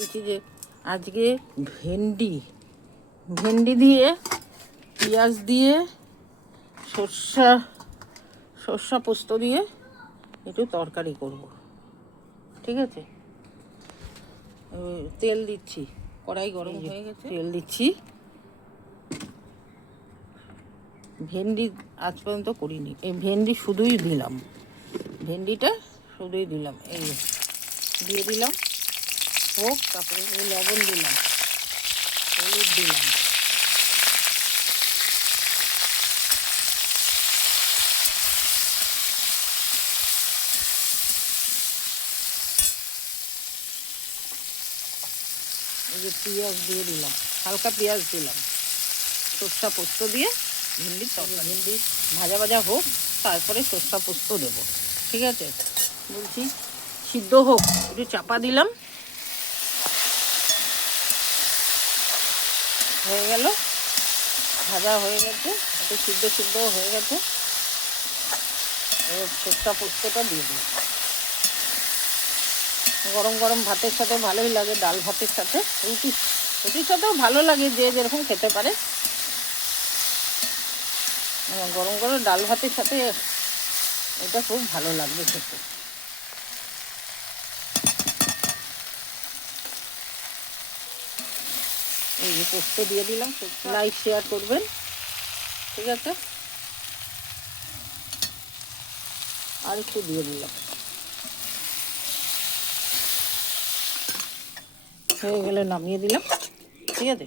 বলছি যে আজকে ভেন্ডি ভেন্ডি দিয়ে পেঁয়াজ দিয়ে সর্ষা পোস্ত দিয়ে একটু তরকারি করব, ঠিক আছে। তেল দিচ্ছি, কড়াই গরম হয়ে গেছে, তেল দিচ্ছি। ভেন্ডি আজ পর্যন্ত করিনি, এই ভেন্ডি শুধুই দিলাম, ভেন্ডিটা শুধুই দিলাম, এই দিয়ে দিলাম হোক। তারপরে লবণ দিলাম, হলুদ দিলাম, এই যে পেঁয়াজ দিয়ে দিলাম, হালকা পেঁয়াজ দিলাম, সর্ষা পোস্ত দিয়ে ভেন্ডির তরকারি। ভেন্ডি ভাজা ভাজা হোক, তারপরে সর্ষা পোস্ত দেবো, ঠিক আছে। বলছি সিদ্ধ হোক, একটু চাপা দিলাম, হয়ে গেল, ভাজা হয়ে গেছে, একটু সিদ্ধ হয়ে গেছে। এবার সর্ষা পোস্তটা দিয়ে দিই। গরম গরম ভাতের সাথে ভালোই লাগে, ডাল ভাতের সাথে, রুটির সাথেও ভালো লাগে, যে যেরকম খেতে পারে। গরম গরম ডাল ভাতের সাথে এটা খুব ভালো লাগবে খেতে। এই যে পোস্ত দিয়ে দিলাম, লাইক শেয়ার করবেন, ঠিক আছে। আর একটু দিয়ে দিলাম, হয়ে গেলে নামিয়ে দিলাম, ঠিক আছে।